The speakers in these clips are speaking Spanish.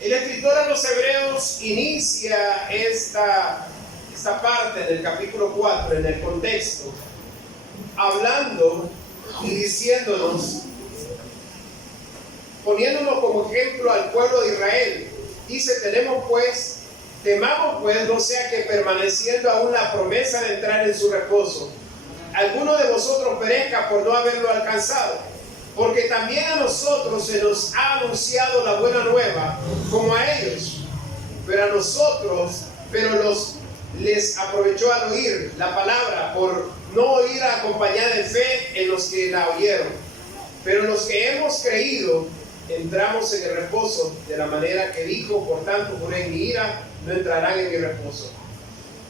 El escritor a los Hebreos inicia esta parte del capítulo 4 en el contexto, hablando y diciéndonos, poniéndonos como ejemplo al pueblo de Israel. Dice, temamos pues, no sea que permaneciendo aún la promesa de entrar en su reposo, alguno de vosotros perezca por no haberlo alcanzado. Porque también a nosotros se nos ha anunciado la buena nueva, como a ellos. Les aprovechó al oír la palabra, por no oír acompañada de fe en los que la oyeron. Pero los que hemos creído, entramos en el reposo de la manera que dijo, por tanto, juré en mi ira, no entrarán en mi reposo.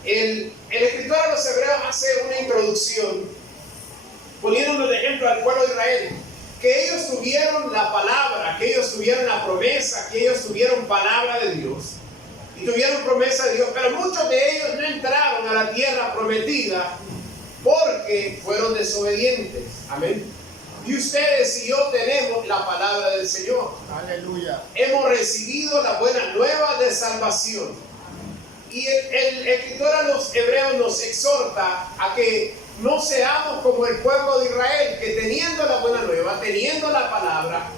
El escritor a los Hebreos hace una introducción, poniéndonos de ejemplo al pueblo de Israel, que ellos tuvieron la palabra, que ellos tuvieron la promesa, que ellos tuvieron palabra de Dios y tuvieron promesa de Dios, pero muchos de ellos no entraron a la tierra prometida porque fueron desobedientes. Amén. Y ustedes y yo tenemos la palabra del Señor. Aleluya. Hemos recibido la buena nueva de salvación. Y el escritor a los Hebreos nos exhorta a que no seamos como el pueblo de Israel, que teniendo la buena nueva, teniendo la palabra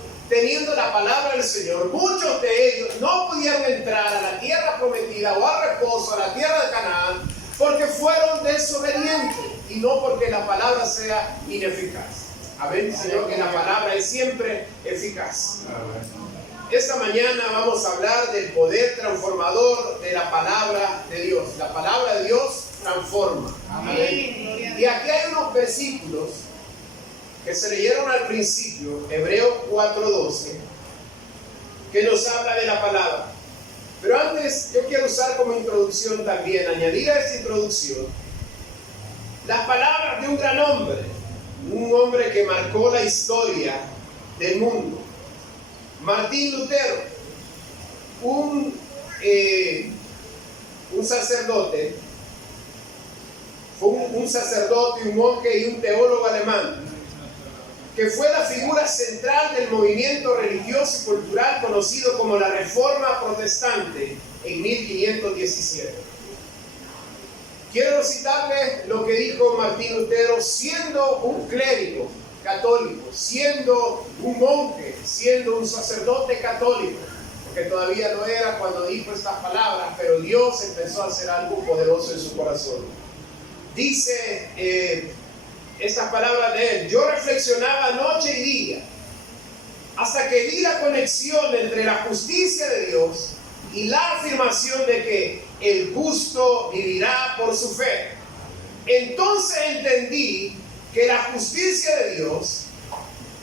del Señor, muchos de ellos no pudieron entrar a la tierra prometida o al reposo, a la tierra de Canaán, porque fueron desobedientes y no porque la palabra sea ineficaz. Amén, Señor, que la palabra es siempre eficaz. Esta mañana vamos a hablar del poder transformador de la palabra de Dios. La palabra de Dios transforma. Amén. Y aquí hay unos versículos que se leyeron al principio, Hebreos 4:12, que nos habla de la palabra. Pero antes yo quiero usar como introducción también, añadir a esta introducción, las palabras de un gran hombre, un hombre que marcó la historia del mundo. Martín Lutero, un sacerdote, fue un sacerdote, un monje y un teólogo alemán, que fue la figura central del movimiento religioso y cultural conocido como la Reforma Protestante en 1517. Quiero citarles lo que dijo Martín Lutero, siendo un clérigo católico, siendo un monje, siendo un sacerdote católico, porque todavía no era cuando dijo estas palabras, pero Dios empezó a hacer algo poderoso en su corazón. Dice estas palabras de él: yo reflexionaba noche y día hasta que vi la conexión entre la justicia de Dios y la afirmación de que el justo vivirá por su fe. Entonces entendí que la justicia de Dios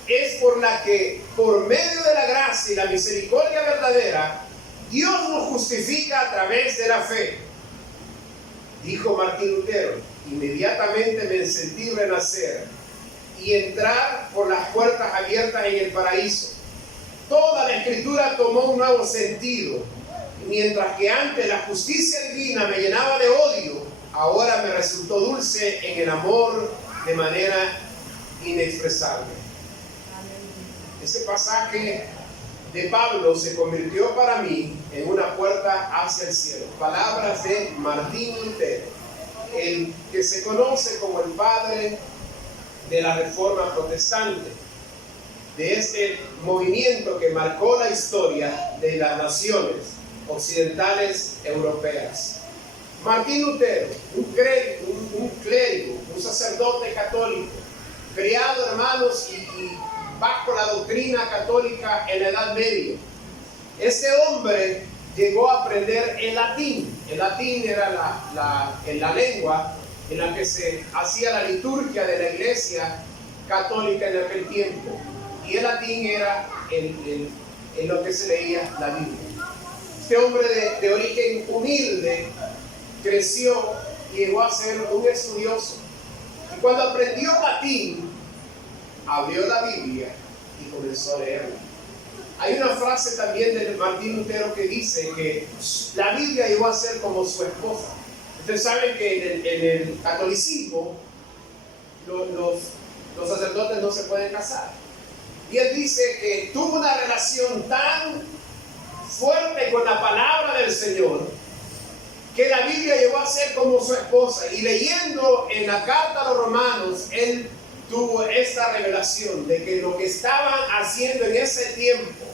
es por la que, por medio de la gracia y la misericordia verdadera, Dios nos justifica a través de la fe. Dijo Martín Lutero: inmediatamente me sentí renacer y entrar por las puertas abiertas en el paraíso. Toda la escritura tomó un nuevo sentido. Mientras que antes la justicia divina me llenaba de odio, ahora me resultó dulce en el amor de manera inexpresable. Ese pasaje de Pablo se convirtió para mí en una puerta hacia el cielo. Palabras de Martín Lutero, el que se conoce como el padre de la Reforma Protestante, de este movimiento que marcó la historia de las naciones occidentales europeas. Martín Lutero, un clérigo, un sacerdote católico, criado, hermanos, y bajo la doctrina católica en la Edad Media. Este hombre llegó a aprender el latín. El latín era la lengua en la que se hacía la liturgia de la iglesia católica en aquel tiempo. Y el latín era en lo que se leía la Biblia. Este hombre de origen humilde creció y llegó a ser un estudioso. Y cuando aprendió latín, abrió la Biblia y comenzó a leerla. Hay una frase también de Martín Lutero que dice que la Biblia llegó a ser como su esposa. Ustedes saben que en el catolicismo los sacerdotes no se pueden casar. Y él dice que tuvo una relación tan fuerte con la palabra del Señor, que la Biblia llegó a ser como su esposa. Y leyendo en la carta a los romanos, él tuvo esta revelación de que lo que estaban haciendo en ese tiempo,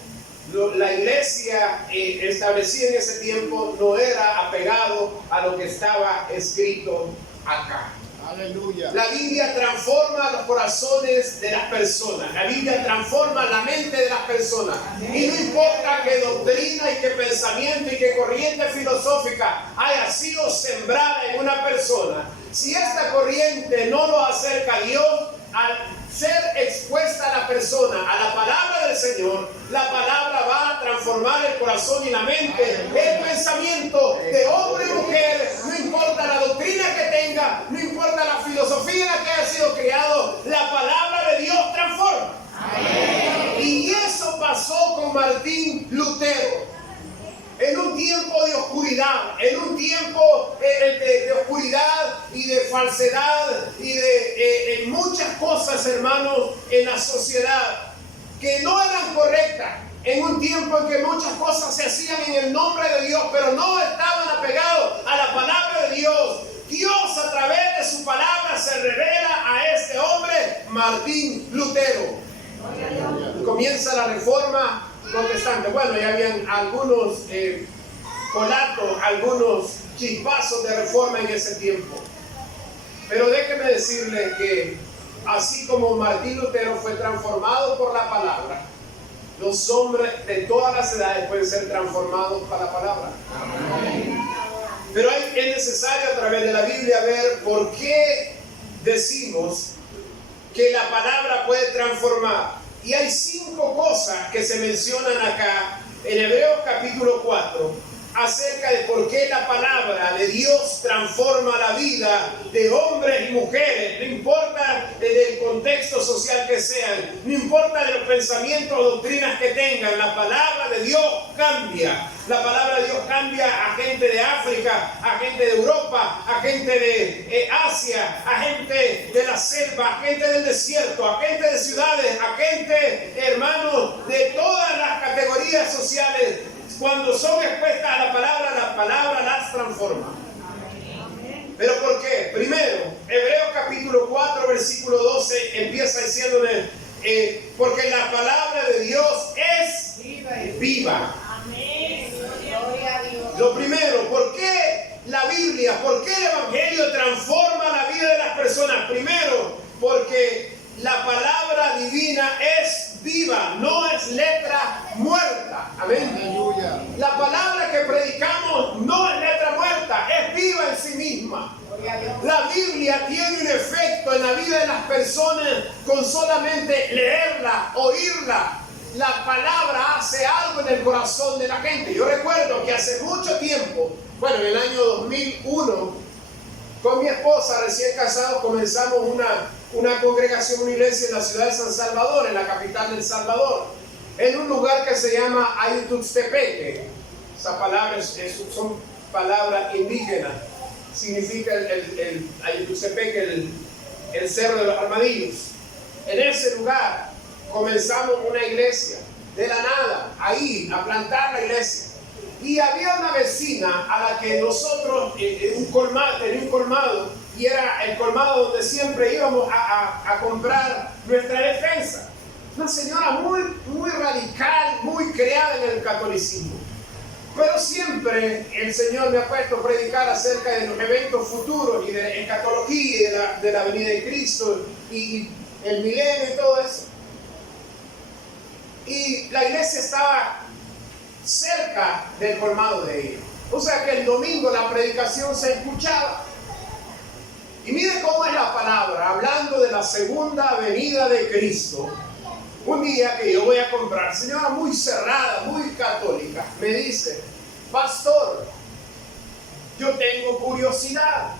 la iglesia establecida en ese tiempo, no era apegado a lo que estaba escrito acá. Aleluya. La Biblia transforma los corazones de las personas. La Biblia transforma la mente de las personas. Y no importa qué doctrina y qué pensamiento y qué corriente filosófica haya sido sembrada en una persona, si esta corriente no lo acerca a Dios, al ser expuesta a la persona a la palabra del Señor, la palabra va a transformar el corazón y la mente, el pensamiento de hombre y mujer. No importa la doctrina que tenga, no importa la filosofía en la que haya sido criado, la palabra de Dios transforma. Y eso pasó con Martín Lutero. En un tiempo de oscuridad, en un tiempo de oscuridad y de falsedad y de muchas cosas, hermanos, en la sociedad que no eran correctas, en un tiempo en que muchas cosas se hacían en el nombre de Dios, pero no estaban apegados a la palabra de Dios. Dios, a través de su palabra, se revela a este hombre, Martín Lutero. Y comienza la reforma protestante. Bueno, ya habían algunos colatos, algunos chispazos de reforma en ese tiempo. Pero déjeme decirle que así como Martín Lutero fue transformado por la palabra, los hombres de todas las edades pueden ser transformados por la palabra. Pero es necesario a través de la Biblia ver por qué decimos que la palabra puede transformar. Y hay 5 cosas que se mencionan acá en Hebreos capítulo 4 acerca de por qué la palabra de Dios transforma la vida de hombres y mujeres. No importa del contexto social que sean, no importa de los pensamientos o doctrinas que tengan, la palabra de Dios cambia. La palabra de Dios cambia a gente de África, a gente de Europa, a gente de Asia, a gente de la selva, a gente del desierto, a gente de ciudades, a gente, hermanos, de todas las categorías sociales. Cuando son expuestas a la palabra las transforma. ¿Pero por qué? Primero, Hebreos capítulo 4, versículo 12 empieza diciéndole, porque la palabra de Dios es viva. Lo primero, ¿por qué la Biblia, por qué el Evangelio transforma la vida de las personas? Primero, porque la palabra divina es viva, no es letra muerta. Amén. Aleluya. La palabra que predicamos no es letra muerta, es viva en sí misma. La Biblia tiene un efecto en la vida de las personas con solamente leerla, oírla. La palabra hace algo en el corazón de la gente. Yo recuerdo que hace mucho tiempo, bueno, en el año 2001, con mi esposa recién casados, comenzamos una congregación, una iglesia en la ciudad de San Salvador, en la capital del Salvador, en un lugar que se llama Ayutuxtepeque. Esa palabra son palabras indígenas. Significa el Ayutuxtepeque, el cerro de los armadillos. En ese lugar comenzamos una iglesia de la nada, ahí, a plantar la iglesia. Y había una vecina a la que nosotros, tenía un colmado, y era el colmado donde siempre íbamos a comprar nuestra despensa. Una señora muy radical, muy creada en el catolicismo. Pero siempre el Señor me ha puesto a predicar acerca de los eventos futuros y de escatología y de la venida de Cristo y el milenio y todo eso. Y la iglesia estaba cerca del colmado de ella. O sea que el domingo la predicación se escuchaba. Y mire cómo es la palabra, hablando de la segunda venida de Cristo. Un día que yo voy a comprar, señora muy cerrada, muy católica, me dice, pastor, yo tengo curiosidad.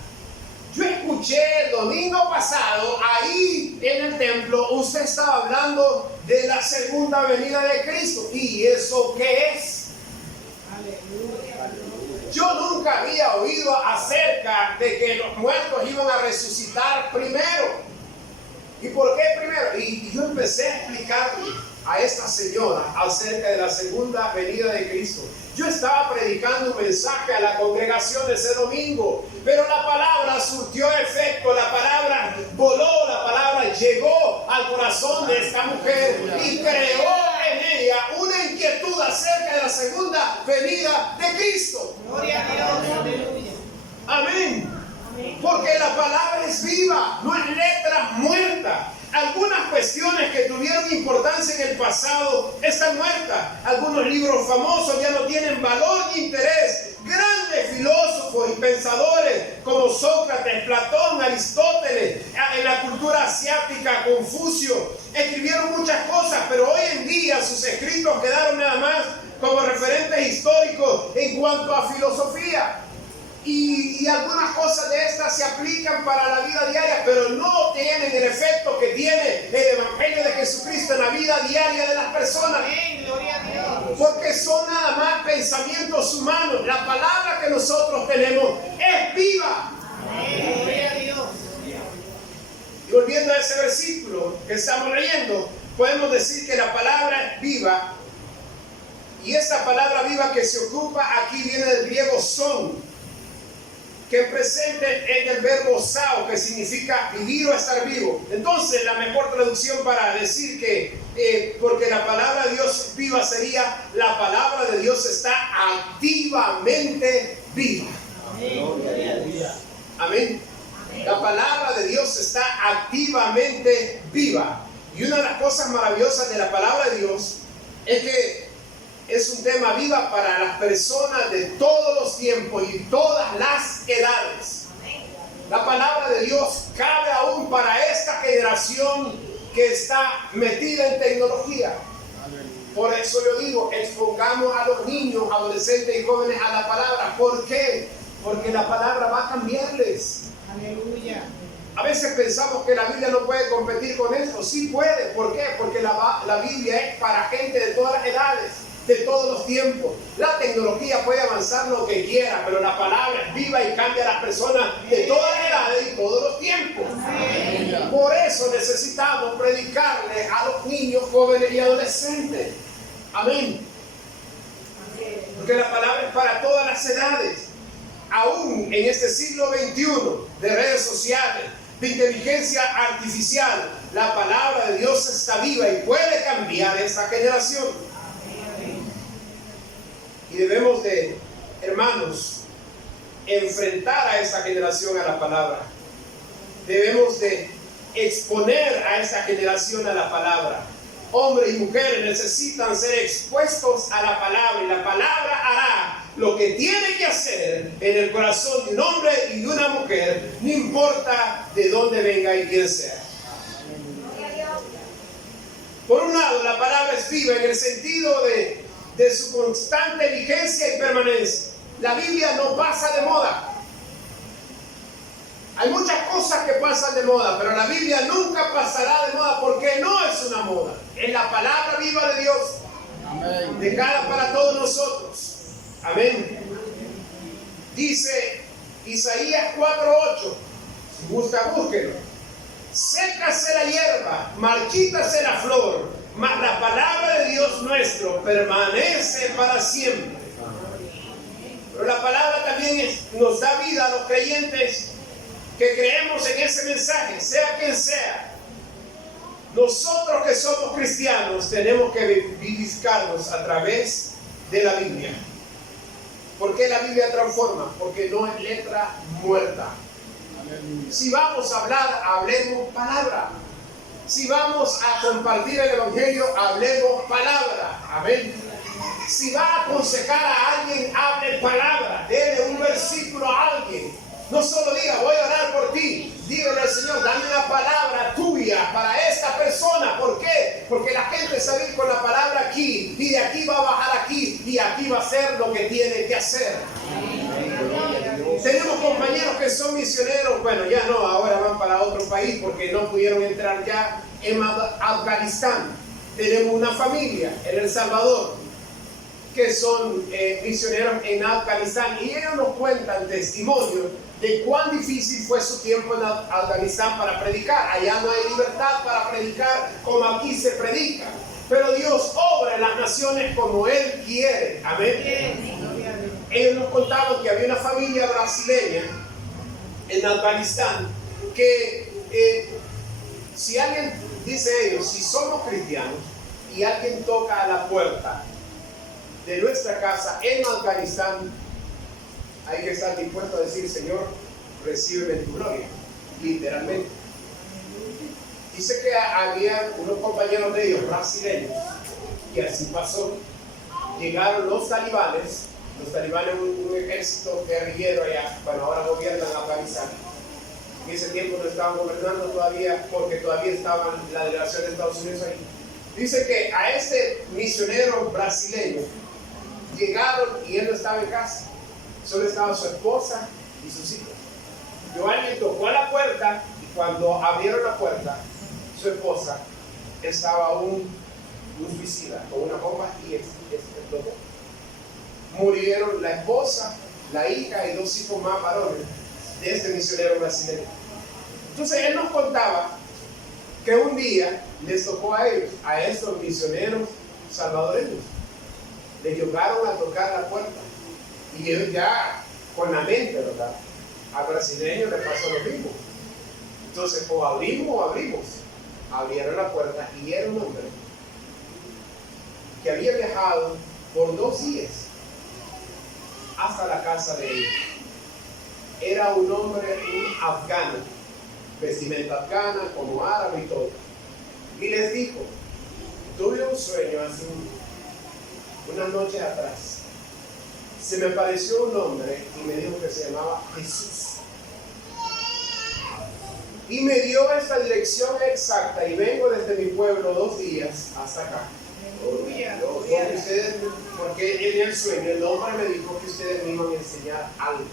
Yo escuché el domingo pasado, ahí en el templo, usted estaba hablando de la segunda venida de Cristo. ¿Y eso qué es? Yo nunca había oído acerca de que los muertos iban a resucitar primero. ¿Y por qué primero? Y yo empecé a explicarle. a esta señora acerca de la segunda venida de Cristo. Yo estaba predicando un mensaje a la congregación de ese domingo, pero la palabra surtió efecto, la palabra voló, la palabra llegó al corazón de esta mujer y creó en ella una inquietud acerca de la segunda venida de Cristo. Gloria a Dios. Amén. Porque la palabra es viva, no es letra muerta. Algunas cuestiones que tuvieron importancia en el pasado están muertas. Algunos libros famosos ya no tienen valor ni interés. Grandes filósofos y pensadores como Sócrates, Platón, Aristóteles, en la cultura asiática, Confucio, escribieron muchas cosas, pero hoy en día sus escritos quedaron nada más como referentes históricos en cuanto a filosofía. Y algunas cosas de estas se aplican para la vida diaria, pero no tienen el efecto que tiene el Evangelio de Jesucristo en la vida diaria de las personas. Amén, gloria a Dios. Porque son nada más pensamientos humanos. La palabra que nosotros tenemos es viva. Amén, gloria a Dios. Y volviendo a ese versículo que estamos leyendo, podemos decir que la palabra es viva. Y esta palabra viva que se ocupa aquí viene del griego son, que presente en el verbo sao, que significa vivir o estar vivo. Entonces, la mejor traducción para decir que, porque la palabra de Dios viva sería, la palabra de Dios está activamente viva. Amén. La palabra de Dios está activamente viva. Y una de las cosas maravillosas de la palabra de Dios es que es un tema viva para las personas de todos los tiempos y todas las edades. La palabra de Dios cabe aún para esta generación que está metida en tecnología. Por eso yo digo, expongamos a los niños, adolescentes y jóvenes a la palabra. ¿Por qué? Porque la palabra va a cambiarles. Aleluya. A veces pensamos que la Biblia no puede competir con esto. Sí puede. ¿Por qué? Porque la Biblia es para gente de todas las edades, de todos los tiempos. La tecnología puede avanzar lo que quiera, pero la palabra es viva y cambia a las personas de todas las edades y todos los tiempos. Amén. Por eso necesitamos predicarle a los niños, jóvenes y adolescentes. Amén. Porque la palabra es para todas las edades. Aún en este siglo XXI de redes sociales, de inteligencia artificial, la palabra de Dios está viva y puede cambiar esta generación. Y debemos de, hermanos, enfrentar a esta generación a la palabra. Debemos de exponer a esta generación a la palabra. Hombres y mujeres necesitan ser expuestos a la palabra, y la palabra hará lo que tiene que hacer en el corazón de un hombre y de una mujer, no importa de dónde venga y quién sea. Por un lado, la palabra es viva en el sentido de su constante vigencia y permanencia. La Biblia no pasa de moda. Hay muchas cosas que pasan de moda, pero la Biblia nunca pasará de moda porque no es una moda. Es la palabra viva de Dios. Amén. Dejada para todos nosotros. Amén. Dice Isaías 4:8. Si gusta, búsquelo. Sécase la hierba, marchítase la flor, mas la palabra de Dios nuestro permanece para siempre. Pero la palabra también nos da vida a los creyentes que creemos en ese mensaje, sea quien sea. Nosotros que somos cristianos tenemos que vivificarnos a través de la Biblia. ¿Por qué la Biblia transforma? Porque no es letra muerta. Si vamos a hablar, hablemos palabra. Si vamos a compartir el Evangelio, hablemos palabra. Amén. Si va a aconsejar a alguien, hable palabra. Dele un versículo a alguien. No solo diga, voy a orar por ti. Dígale al Señor, dame una palabra tuya para esta persona. ¿Por qué? Porque la gente se va a ir con la palabra aquí, y de aquí va a bajar aquí, y aquí va a hacer lo que tiene que hacer. Tenemos compañeros que son misioneros, bueno, ya no, ahora van para otro país porque no pudieron entrar ya en Afganistán. Tenemos una familia en El Salvador que son misioneros en Afganistán, y ellos nos cuentan testimonios de cuán difícil fue su tiempo en Afganistán para predicar. Allá no hay libertad para predicar como aquí se predica. Pero Dios obra en las naciones como Él quiere. Amén. Ellos nos contaban que había una familia brasileña en Afganistán que si alguien, dice ellos, si somos cristianos y alguien toca a la puerta de nuestra casa en Afganistán, hay que estar dispuesto a decir: Señor, recíbeme en tu gloria, literalmente. Dice que había unos compañeros de ellos brasileños, y así pasó. Llegaron los talibanes, un ejército guerrillero allá, bueno, ahora gobiernan Afganistán. En ese tiempo no estaban gobernando todavía, porque todavía estaba la delegación de Estados Unidos ahí. Dice que a este misionero brasileño llegaron y él no estaba en casa, solo estaba su esposa y sus hijos. Alguien tocó a la puerta, y cuando abrieron la puerta, su esposa estaba un suicida con una bomba y explotó. Murieron la esposa, la hija y 2 hijos más varones de este misionero brasileño. Entonces él nos contaba que un día les tocó a ellos, a estos misioneros salvadoreños, les llegaron a tocar la puerta, y ellos ya con la mente, ¿verdad? Al brasileño le pasó lo mismo. Entonces, o abrimos. Abrieron la puerta y era un hombre que había viajado por 2 días hasta la casa de ellos. Era un hombre, un afgano, vestimenta afgana, como árabe y todo. Y les dijo: tuve un sueño hace unas noches atrás. Se me apareció un hombre y me dijo que se llamaba Jesús. Y me dio esta dirección exacta, y vengo desde mi pueblo 2 días hasta acá. Porque en el sueño el hombre me dijo que ustedes me iban a enseñar algo.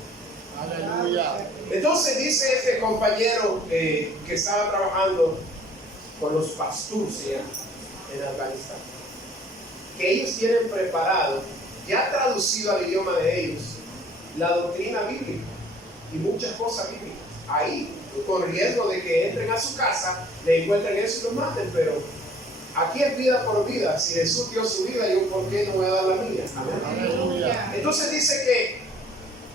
Aleluya. Entonces dice este compañero que estaba trabajando con los pastores en Afganistán, que ellos tienen preparado, ya traducido al idioma de ellos, la doctrina bíblica y muchas cosas bíblicas. Ahí, con riesgo de que entren a su casa, le encuentren eso y lo maten, pero aquí es vida por vida. Si Jesús dio su vida, yo por qué no voy a dar la mía. Amén. Entonces dice que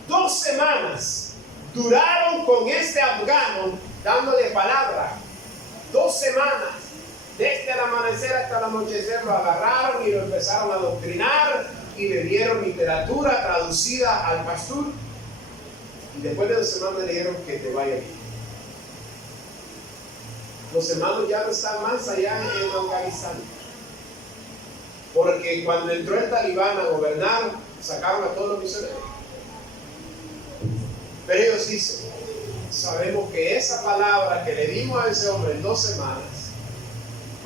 2 semanas duraron con este afgano dándole palabra. 2 semanas, desde el amanecer hasta el anochecer, lo agarraron y lo empezaron a adoctrinar y le dieron literatura traducida al pastor. Y después de 2 semanas le dijeron que te vaya bien. Los hermanos ya no están más allá en Afganistán, porque cuando entró el talibán a gobernar, sacaron a todos los misioneros. Pero ellos dicen: sabemos que esa palabra que le dimos a ese hombre en 2 semanas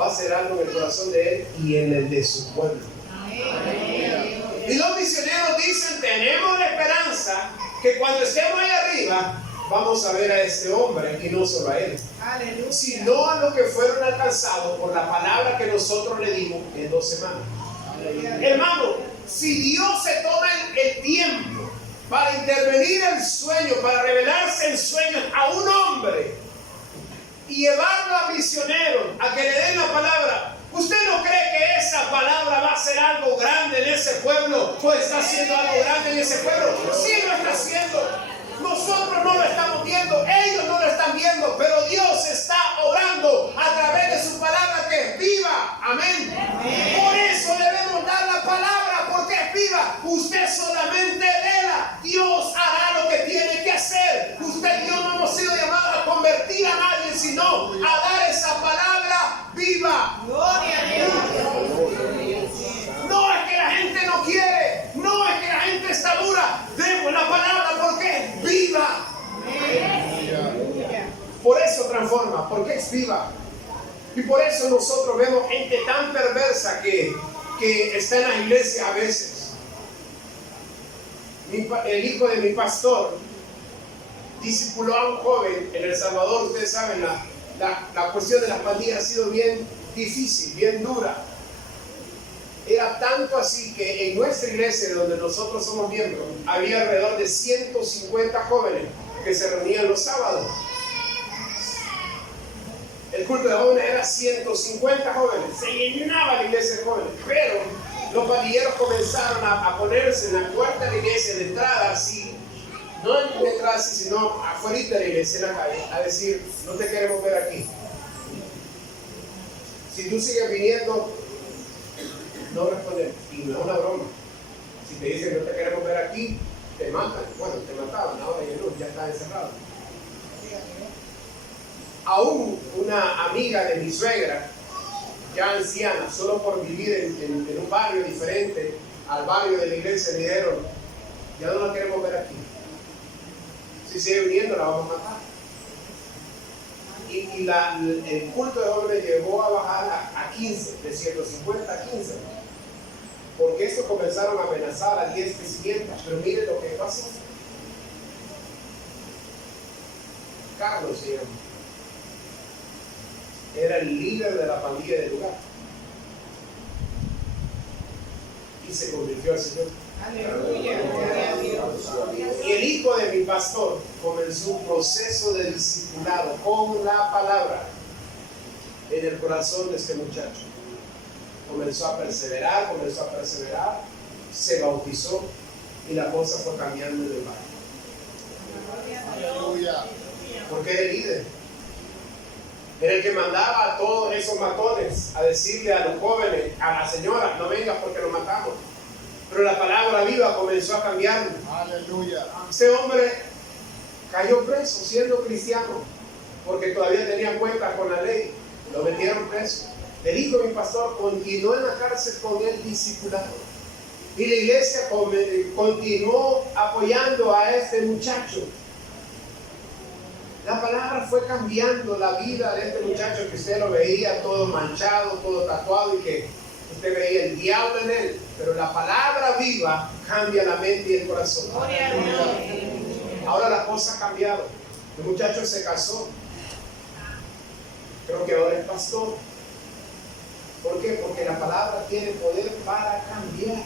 va a ser algo en el corazón de él y en el de su pueblo. Amén. Y los misioneros dicen: tenemos la esperanza que cuando estemos ahí arriba vamos a ver a este hombre, y no solo a él, aleluya, sino a los que fueron alcanzados por la palabra que nosotros le dimos en 2 semanas. Aleluya. Hermano, si Dios se toma el tiempo para intervenir en sueños, para revelarse en sueños a un hombre y llevarlo a misioneros a que le den la palabra, ¿usted no cree que esa palabra va a ser algo grande en ese pueblo? Pues está haciendo algo grande en ese pueblo. Sí lo está haciendo. Nosotros no lo estamos viendo, ellos no lo están viendo, pero Dios está obrando a través de su palabra, que es viva. Amén. Por eso debemos dar la palabra, porque es viva. Usted solamente léela. Dios hará lo que tiene que hacer. Usted y yo no hemos sido llamados a convertir a nadie, sino a dar esa palabra viva. Gloria a Dios. No es que la gente no quiere, no es que la gente está dura. Demos la palabra porque es viva. Por eso transforma, porque es viva. Y por eso nosotros vemos gente tan perversa que está en la iglesia a veces. El hijo de mi pastor discipuló a un joven en El Salvador. Ustedes saben, la cuestión de las pandillas ha sido bien difícil, bien dura. Era tanto así que en nuestra iglesia, donde nosotros somos miembros, había alrededor de 150 jóvenes que se reunían los sábados. el culto de jóvenes era 150 jóvenes, se llenaba la iglesia de jóvenes, pero los pandilleros comenzaron a ponerse en la puerta de la iglesia, en la entrada así, no en la entrada así, sino afuera de la iglesia, en la calle, a decir, no te queremos ver aquí. Si tú sigues viniendo, no respondemos, y no es una broma. Si te dicen no te queremos ver aquí, te matan. Bueno, te mataban, ahora ya está encerrado. Aún una amiga de mi suegra, ya anciana, solo por vivir en un barrio diferente al barrio de la iglesia, dijeron, ya no la queremos ver aquí. Si sigue viniendo, la vamos a matar. Y el culto de jóvenes llegó a bajar a 15, de 150 a 15. Porque esto comenzaron a amenazar a 10 presidentes. Pero miren lo que pasó. Carlos se llama. Era el líder de la pandilla del lugar. Y se convirtió al Señor. Aleluya. Y el hijo de mi pastor comenzó un proceso de discipulado con la palabra en el corazón de este muchacho. Comenzó a perseverar, se bautizó y la cosa fue cambiando en el barrio. Aleluya. Porque era el líder. Era el que mandaba a todos esos matones a decirle a los jóvenes, a la señora, no vengas porque lo matamos. Pero la palabra viva comenzó a cambiarlo. Aleluya. Este hombre cayó preso siendo cristiano porque todavía tenía cuenta con la ley. Lo metieron preso. El hijo de mi pastor continuó en la cárcel con el discipulado. Y la iglesia continuó apoyando a este muchacho. La palabra fue cambiando la vida de este muchacho que usted lo veía todo manchado, todo tatuado y que usted veía el diablo en él. Pero la palabra viva cambia la mente y el corazón. Ahora la cosa ha cambiado. El muchacho se casó. Creo que ahora es pastor. ¿Por qué? Porque la palabra tiene poder para cambiar.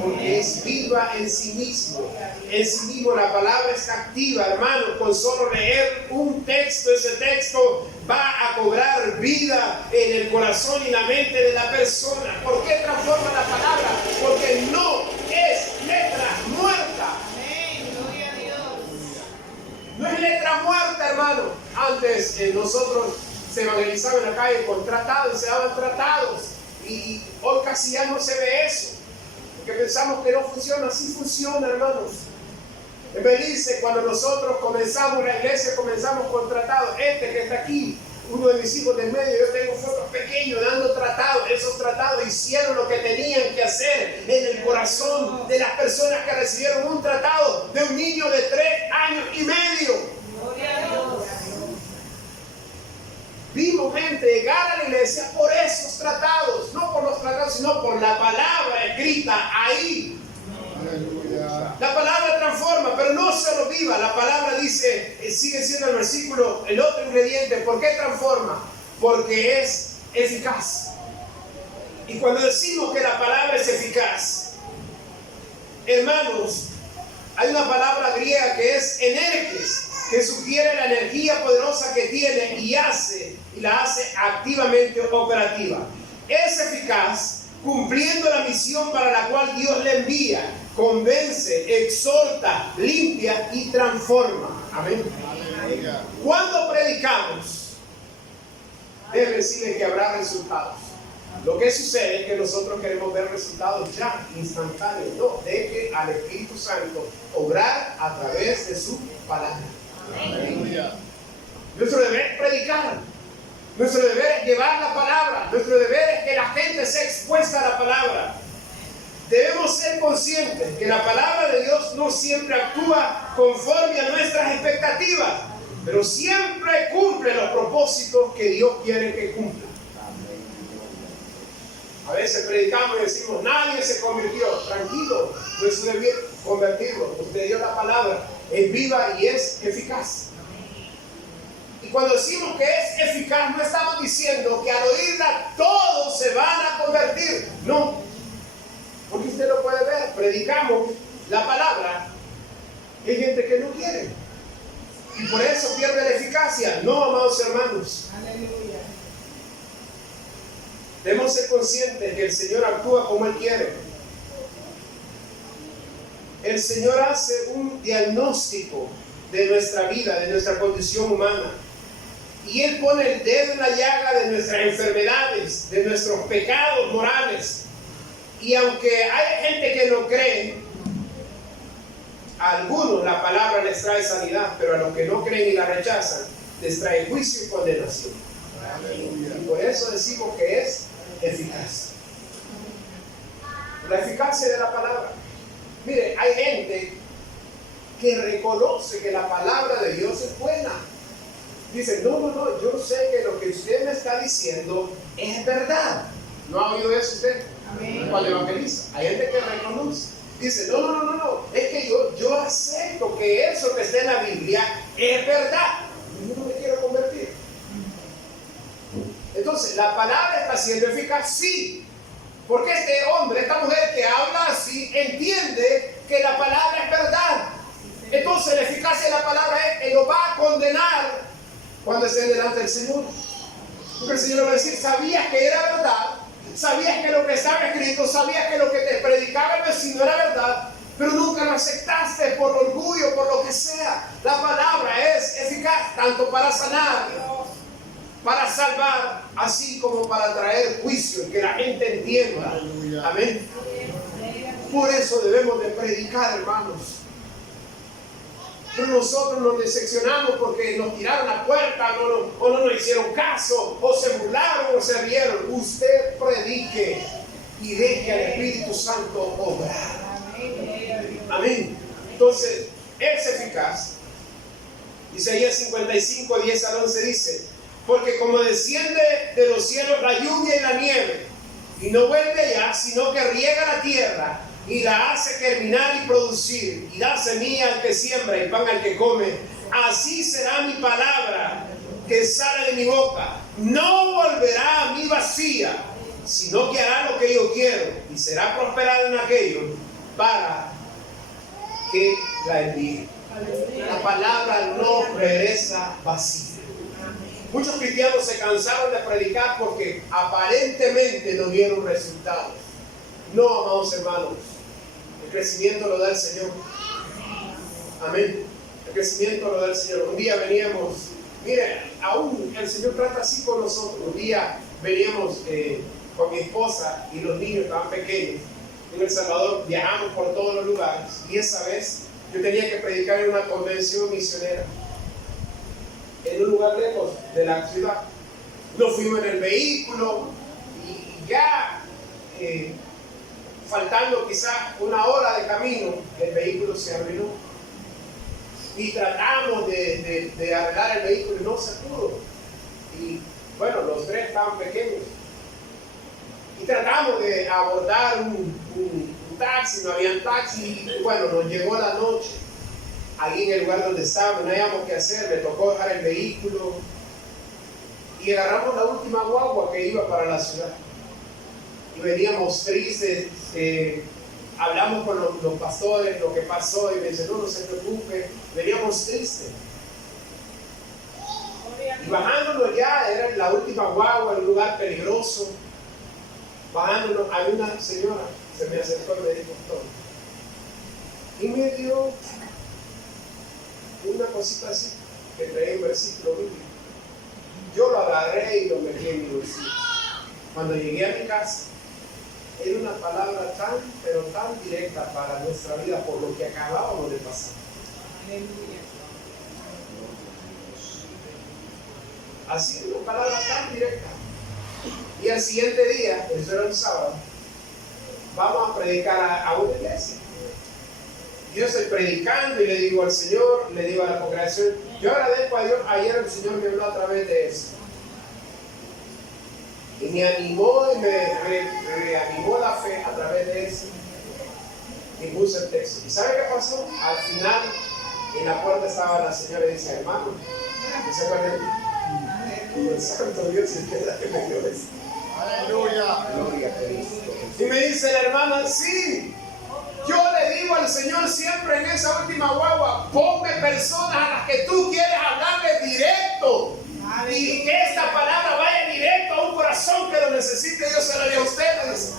Porque es viva en sí mismo. En sí mismo la palabra está activa, hermano. Con solo leer un texto, ese texto va a cobrar vida en el corazón y la mente de la persona. ¿Por qué transforma la palabra? Porque no es letra muerta. No es letra muerta, hermano. Antes nosotros se evangelizaban en la calle con tratados, se daban tratados. Y hoy casi ya no se ve eso. Porque pensamos que no funciona. Así funciona, hermanos. En Belice, cuando nosotros comenzamos la iglesia, comenzamos con tratados. Este que está aquí, uno de mis hijos del medio, yo tengo fotos pequeños dando tratados. Esos tratados hicieron lo que tenían que hacer en el corazón de las personas que recibieron un tratado de un niño de 3 años y medio. Gloria a Dios. Vimos gente llegar a la iglesia por esos tratados, no por los tratados, sino por la palabra escrita ahí. Aleluya. La palabra transforma, pero no solo viva. La palabra dice, sigue siendo el versículo, el otro ingrediente. ¿Por qué transforma? Porque es eficaz. Y cuando decimos que la palabra es eficaz, hermanos, hay una palabra griega que es energes, que sugiere la energía poderosa que tiene y la hace activamente operativa. Es eficaz cumpliendo la misión para la cual Dios le envía, convence, exhorta, limpia y transforma. Amén. Aleluya. Cuando predicamos, debe decirle que habrá resultados. Lo que sucede es que nosotros queremos ver resultados ya, instantáneos. No, deje al Espíritu Santo obrar a través de su palabra. Aleluya. Nuestro deber es predicar. Nuestro deber es llevar la palabra. Nuestro deber es que la gente sea expuesta a la palabra. Debemos ser conscientes que la palabra de Dios no siempre actúa conforme a nuestras expectativas, pero siempre cumple los propósitos que Dios quiere que cumpla. A veces predicamos y decimos, nadie se convirtió. Tranquilo, no es su deber convertirlo. Usted dio la palabra, es viva y es eficaz. Y cuando decimos que es eficaz, no estamos diciendo que al oírla todos se van a convertir. No, porque usted lo puede ver. Predicamos la palabra y hay gente que no quiere. Y por eso pierde la eficacia. No, amados hermanos. Aleluya. Debemos ser conscientes que el Señor actúa como Él quiere. El Señor hace un diagnóstico de nuestra vida, de nuestra condición humana. Y Él pone el dedo en la llaga de nuestras enfermedades, de nuestros pecados morales. Y aunque hay gente que no cree, a algunos la palabra les trae sanidad, pero a los que no creen y la rechazan, les trae juicio y condenación. Y por eso decimos que es eficaz. La eficacia de la palabra. Mire, hay gente que reconoce que la palabra de Dios es buena. Dice, no, yo sé que lo que usted me está diciendo es verdad. ¿No ha oído eso usted? Amén. Cuando evangeliza, hay gente que reconoce. Dice, no, es que yo acepto que eso que está en la Biblia es verdad. Yo no me quiero convertir. Entonces, ¿la palabra está siendo eficaz? Sí. Porque este hombre, esta mujer que habla así, entiende que la palabra es verdad. Entonces, la eficacia de la palabra es que lo va a condenar cuando esté delante del Señor. Porque el Señor le va a decir, sabías que era verdad, sabías que lo que estaba escrito, sabías que lo que te predicaba el vecino era verdad, pero nunca lo aceptaste por orgullo, por lo que sea. La palabra es eficaz tanto para sanar, para salvar, así como para traer juicio, que la gente entienda. Amén. Por eso debemos de predicar, hermanos. Pero nosotros nos decepcionamos porque nos tiraron la puerta o no nos hicieron caso, o se burlaron o se rieron. Usted predique y deje al Espíritu Santo obrar. Amén. Entonces, es eficaz. Isaías 55, 10 al 11 dice, porque como desciende de los cielos la lluvia y la nieve, y no vuelve allá, sino que riega la tierra, y la hace germinar y producir, y da semilla al que siembra y pan al que come, así será mi palabra que sale de mi boca. No volverá a mí vacía, sino que hará lo que yo quiero, y será prosperada en aquello para que la envíe. La palabra no regresa vacía. Muchos cristianos se cansaron de predicar porque aparentemente no vieron resultados. No, amados hermanos, el crecimiento lo da el Señor. Amén. El crecimiento lo da el Señor. Un día veníamos, mire, aún el Señor trata así con nosotros. Un día veníamos con mi esposa y los niños estaban pequeños. En El Salvador viajamos por todos los lugares y esa vez yo tenía que predicar en una convención misionera en un lugar lejos de la ciudad. Nos fuimos en el vehículo y ya faltando quizás una hora de camino, el vehículo se arruinó y tratamos de arreglar el vehículo y no se pudo. Y bueno, los tres estaban pequeños y tratamos de abordar un taxi, no había taxi y bueno, nos llegó la noche ahí en el lugar donde estábamos, no habíamos qué hacer, me tocó dejar el vehículo y agarramos la última guagua que iba para la ciudad y veníamos tristes. Hablamos con los pastores lo que pasó y me dicen, no se preocupe, veníamos tristes y bajándonos ya, era la última guagua en un lugar peligroso. Bajándonos, hay una señora se me acercó y me dijo todo y me dio una cosita así que traía un versículo bíblico. Yo lo agarré y lo metí en mi bolsillo. Cuando llegué a mi casa era una palabra tan, pero tan directa para nuestra vida por lo que acabábamos de pasar. Así, una palabra tan directa. Y al siguiente día, eso era un sábado, vamos a predicar a una iglesia. Yo estoy predicando y le digo al Señor, le digo a la congregación, yo agradezco a Dios, ayer el Señor me habló a través de eso. Y me animó y me reanimó la fe a través de eso. Y puse el texto. ¿Y sabe qué pasó? Al final, en la puerta estaba la señora y dice, hermano, ¿se acuerdan? El santo Dios es que me dio eso. Aleluya. Gloria a Cristo. Y me dice la hermana, sí. Yo le digo al Señor siempre en esa última guagua, ponme personas a las que tú quieres hablarle directo. Y que esta palabra vaya directo a un corazón que lo necesite, yo se lo doy a ustedes.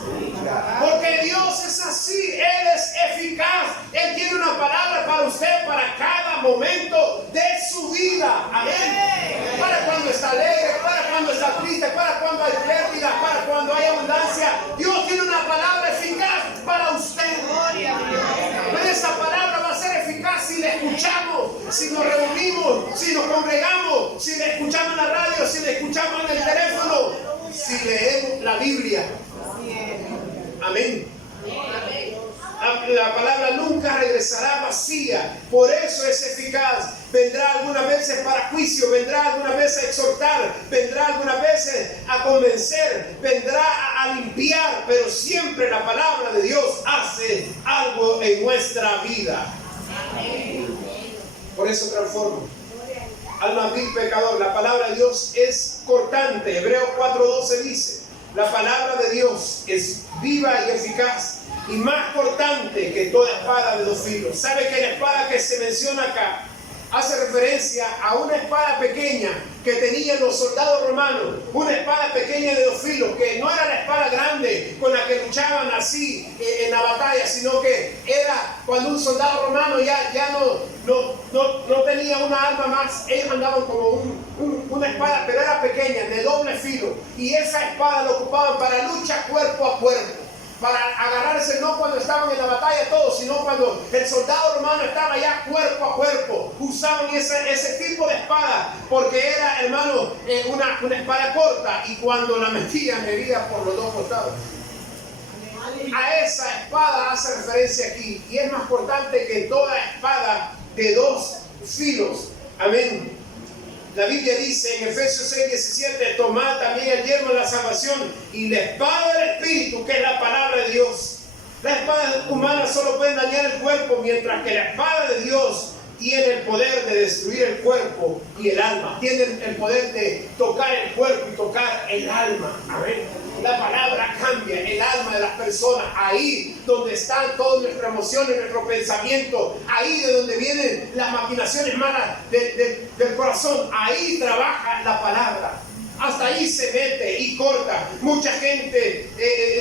Porque Dios es así, Él es eficaz. Él tiene una palabra para usted, para cada momento de su vida. Amén. Para cuando está alegre, para cuando está triste, para cuando hay pérdida, para cuando hay abundancia. Dios tiene una palabra eficaz para usted. Pero esa palabra va a ser eficaz si la escuchamos, si nos reunimos, si nos congregamos, si la escuchamos en la radio, si la escuchamos en el teléfono, si leemos la Biblia. Amén. La palabra nunca regresará vacía, por eso es eficaz. Vendrá algunas veces para juicio, vendrá algunas veces a exhortar, vendrá algunas veces a convencer, vendrá a limpiar, pero siempre la palabra de Dios hace algo en nuestra vida. Por eso transforma. Alma vil pecador, la palabra de Dios es cortante. Hebreos 4:12 dice: la palabra de Dios es viva y eficaz y más cortante que toda espada de dos filos. ¿Sabe que la espada que se menciona acá hace referencia a una espada pequeña que tenían los soldados romanos? Una espada pequeña de dos filos, que no era la espada grande con la que luchaban así en la batalla, sino que era cuando un soldado romano ya no tenía una arma más. Ellos andaban como una espada, pero era pequeña, de doble filo, y esa espada la ocupaban para lucha cuerpo a cuerpo, para agarrarse no cuando estaban en la batalla todos, sino cuando el soldado romano estaba ya cuerpo a cuerpo. Usaban ese tipo de espada porque era, hermano, una espada corta, y cuando la metían hería por los dos costados. A esa espada hace referencia aquí, y es más cortante que toda espada de dos filos. Amén. La Biblia dice en Efesios 6:17: tomad también el yelmo de la salvación y la espada del Espíritu, que es la palabra de Dios. Las espadas humanas solo pueden dañar el cuerpo, mientras que la espada de Dios tiene el poder de destruir el cuerpo y el alma. Tiene el poder de tocar el cuerpo y tocar el alma. Amén. La palabra cambia el alma de las personas. Ahí donde están todas nuestras emociones, nuestro pensamiento, ahí de donde vienen las maquinaciones malas del corazón, ahí trabaja la palabra. Hasta ahí se mete y corta. Mucha gente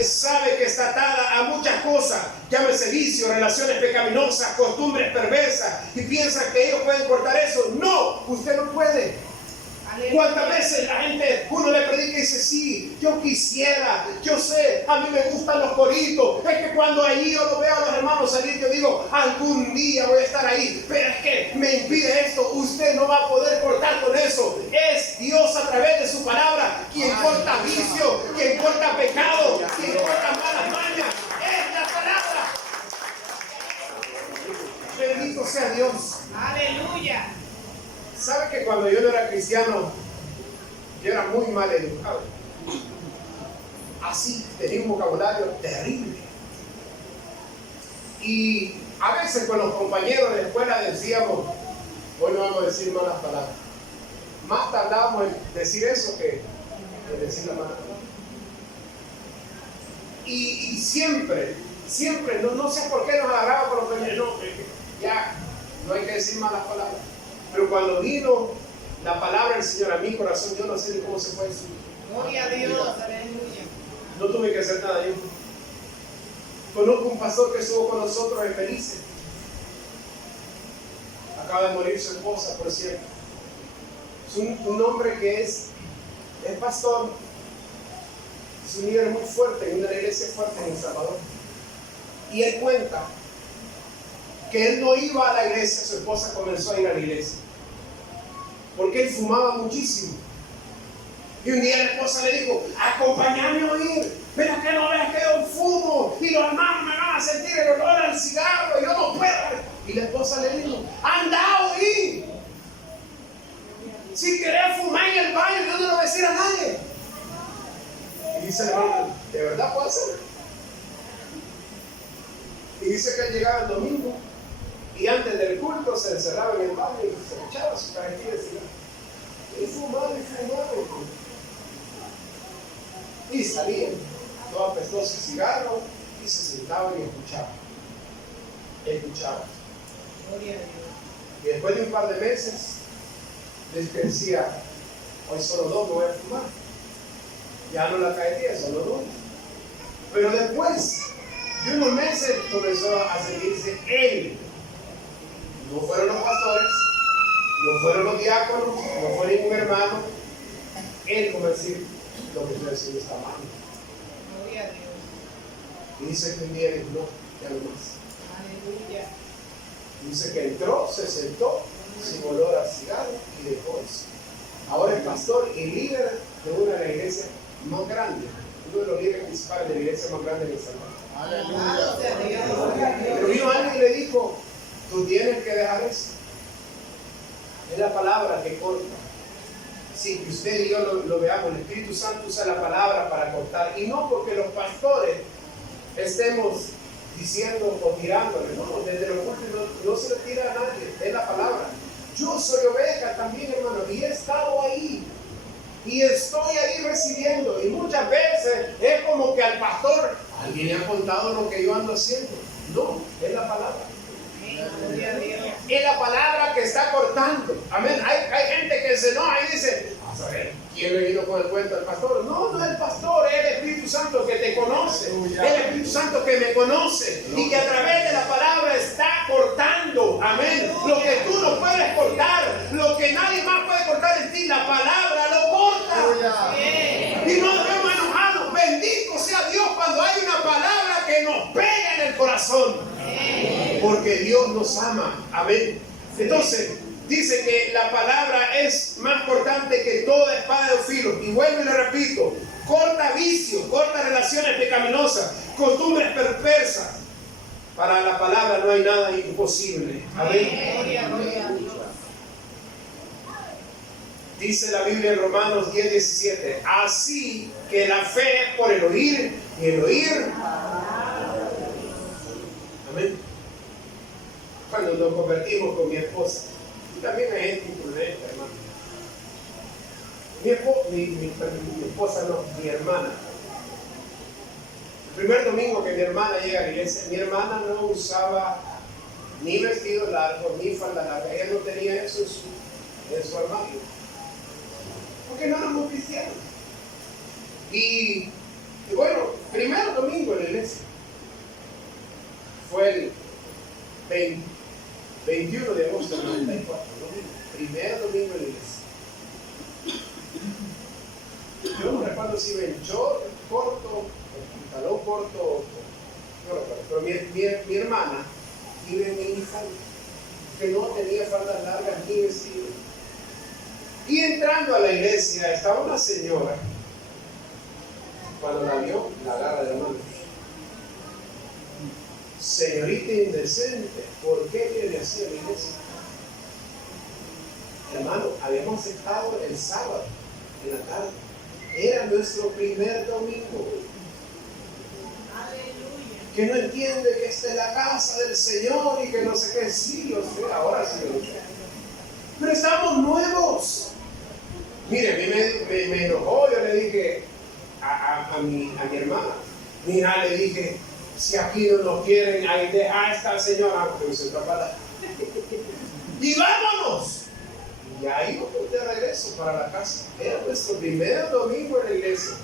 sabe que está atada a muchas cosas, llámese vicio, relaciones pecaminosas, costumbres perversas, y piensan que ellos pueden cortar eso. No, usted no puede. ¿Cuántas veces la gente, uno le predica y dice: sí, yo quisiera, yo sé, a mí me gustan los coritos? Es que cuando allí yo lo veo a los hermanos salir, yo digo: algún día voy a estar ahí, pero es que me impide esto. Usted no va a poder cortar con eso. Es Dios a través de su palabra quien corta vicio, quien corta pecado, quien corta malas mañas. Es la palabra. Bendito sea Dios. Aleluya. ¿Sabe que cuando yo no era cristiano, yo era muy mal educado? Así, tenía un vocabulario terrible. Y a veces con los compañeros de la escuela decíamos: hoy no vamos a decir malas palabras. Más tardábamos en decir eso que en decir la malas palabras. Y siempre, no sé por qué nos agarraba con los compañeros. Ya, no hay que decir malas palabras. Pero cuando vino la palabra del Señor a mi corazón, yo no sé ni cómo se fue eso. Gloria a Dios, aleluya. No tuve que hacer nada yo. Conozco un pastor que estuvo con nosotros en Felices. Acaba de morir su esposa, por cierto. Es un hombre que es pastor. Es un líder muy fuerte en una iglesia fuerte en El Salvador. Y él cuenta que él no iba a la iglesia, su esposa comenzó a ir a la iglesia, porque él fumaba muchísimo. Y un día la esposa le dijo: acompáñame a oír, pero que no ves que yo fumo y los hermanos me van a sentir el olor al cigarro y yo no puedo. Y la esposa le dijo: anda a oír. Si querés fumar en el baño, yo no le voy a decir a nadie. Y dice el hermano: ¿de verdad puedo hacer? Y dice que él llegaba el domingo y antes del culto se encerraba en el baño y se echaba su cajetilla de cigarro. Y fumaba. Y salía todo apestoso el cigarro y se sentaba y escuchaba. Y después de un par de meses les decía: hoy solo 2 me voy a fumar. ya no la caería, eso no duele. Pero después de unos meses comenzó a seguirse él. No fueron los pastores, no fueron los diáconos, no fue ningún hermano. Él comenzó a decir, lo que estoy haciendo está mal. Gloria a Dios. Y dice que un día dijo, no, ya no más. Aleluya. Dice que entró, se sentó, sin olor a cigarro y dejó eso. Ahora es pastor y líder de una de las iglesias más grandes, uno de los líderes principales de la iglesia más grande de El Salvador. Aleluya. Pero vino alguien y le dijo, tú tienes que dejar eso. Es la palabra que corta. Sí, que usted y yo lo veamos, el Espíritu Santo usa la palabra para cortar. Y no porque los pastores estemos diciendo o tirándole, no, desde los púlpitos no se le tira a nadie, es la palabra. Yo soy oveja también, hermano, y he estado ahí. Y estoy ahí recibiendo. Y muchas veces es como que al pastor, alguien le ha contado lo que yo ando haciendo. No, es la palabra. Gloria a Dios. Es la palabra que está cortando. Amén. Hay gente que se enoja y dice, vamos a ver, ¿quién le vino con el cuento del pastor? No, no es el pastor, es el Espíritu Santo que te conoce. Es el Espíritu Santo que me conoce. Y que a través de la palabra está cortando. Amén. Lo que tú no puedes cortar, lo que nadie más puede cortar en ti, la palabra lo corta. Y no debemos enojarnos. Bendito sea Dios cuando hay una palabra que nos pega en el corazón. Porque Dios nos ama. Amén. Entonces, dice que la palabra es más cortante que toda espada de filo. Y vuelvo y le repito, corta vicios, corta relaciones pecaminosas, costumbres perversas. Para la palabra no hay nada imposible. Amén. Gloria a Dios. Dice la Biblia en Romanos 10:17. Así que la fe es por el oír y el oír. Amén. Cuando nos convertimos con mi esposa, y también hay gente imprudente, hermano. Mi esposa no, mi hermana. El primer domingo que mi hermana llega a la iglesia, mi hermana no usaba ni vestido largo, ni falda larga. Ella no tenía eso en su armario. Porque no éramos cristianos. Y bueno, primer domingo en la iglesia. Fue el 21 de agosto del 94, primer domingo en la iglesia. Yo no recuerdo si iba en short corto, pantalón corto, no recuerdo, pero mi hermana iba en minifalda, que no tenía faldas largas ni vestido. Y entrando a la iglesia estaba una señora, cuando la vio, la agarra de mano. Señorita indecente, ¿por qué viene así a la iglesia? Hermano, habíamos estado el sábado en la tarde. Era nuestro primer domingo. Aleluya. Que no entiende que esta es la casa del Señor y que no sé qué. Sí, yo sé, ahora sí lo entiendo. Pero estamos nuevos. Mire, a mí me enojó. Yo le dije a mi hermana, mira, le dije, si aquí no nos quieren, ahí deja a esta señora, que se atrapa y vámonos. Y ahí íbamos de regreso para la casa. Era nuestro primer domingo en la iglesia.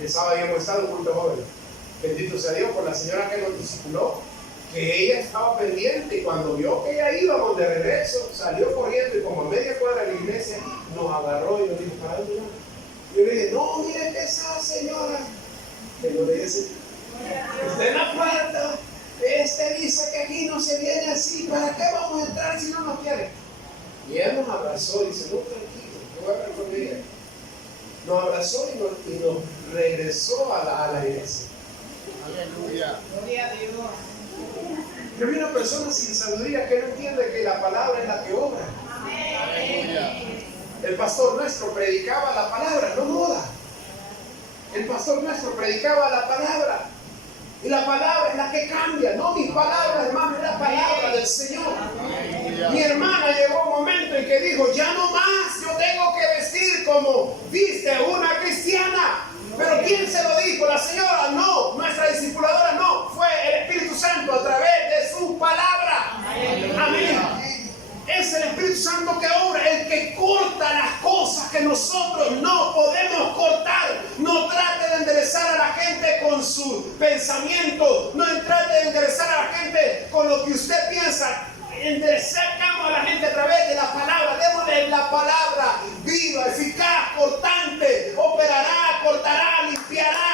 El sábado habíamos estado en culto joven. Bendito sea Dios por la señora que nos discipuló, que ella estaba pendiente y cuando vio que ya íbamos de regreso, salió corriendo y como a media cuadra de la iglesia nos agarró y nos dijo, ¿para dónde vamos? Yo le dije, no, mire que esa señora, que no le dice, está en la puerta, dice que aquí no se viene así, ¿para qué vamos a entrar si no nos quiere? Y ella nos abrazó y dice, no, tranquilo, yo voy a ver con ella. Nos abrazó y nos regresó a la iglesia. Aleluya. Gloria a Dios. Yo vi una persona sin sabiduría que no entiende que la palabra es la que obra. Aleluya. El pastor nuestro predicaba la palabra, no moda. El pastor nuestro predicaba la palabra. Y la palabra es la que cambia, no mis palabras, hermano, es la palabra del Señor. Mi hermana llegó un momento en que dijo, ya no más, yo tengo que vestir como viste una cristiana. Pero ¿quién se lo dijo? La señora, no, nuestra discipuladora no, fue el Espíritu Santo a través de su palabra. Amén. Es el Espíritu Santo que obra, el que corta las cosas que nosotros no podemos cortar, no trae su pensamiento. No trate de enderezar a la gente con lo que usted piensa. Enderezamos a la gente a través de la palabra. Démosle la palabra viva, eficaz, cortante, operará, cortará, limpiará,